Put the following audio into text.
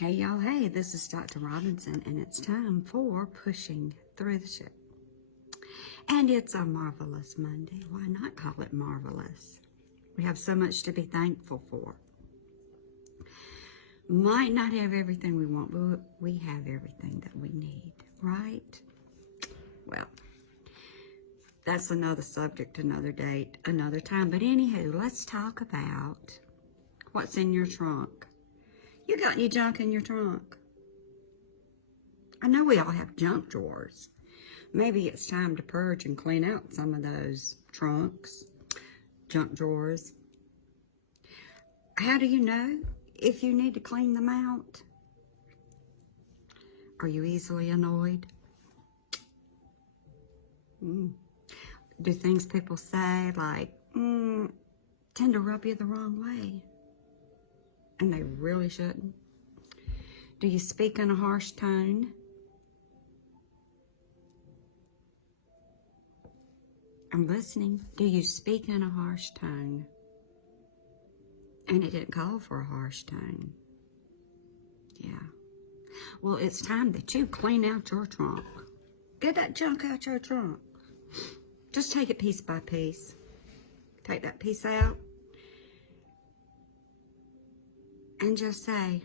Hey y'all, hey, this is Dr. Robinson, and it's time for Pushing Through the Ship. And it's a marvelous Monday. Why not call it marvelous? We have so much to be thankful for. Might not have everything we want, but we have everything that we need, right? Well, that's another subject, another date, another time. But anywho, let's talk about what's in your trunk. You got any junk in your trunk? I know we all have junk drawers. Maybe it's time to purge and clean out some of those trunks, junk drawers. How do you know if you need to clean them out? Are you easily annoyed? Do things people say like, tend to rub you the wrong way? And they really shouldn't. Do you speak in a harsh tone? I'm listening. Do you speak in a harsh tone? And it didn't call for a harsh tone. Yeah. Well, it's time that you clean out your trunk. Get that junk out your trunk. Just take it piece by piece. Take that piece out. And just say,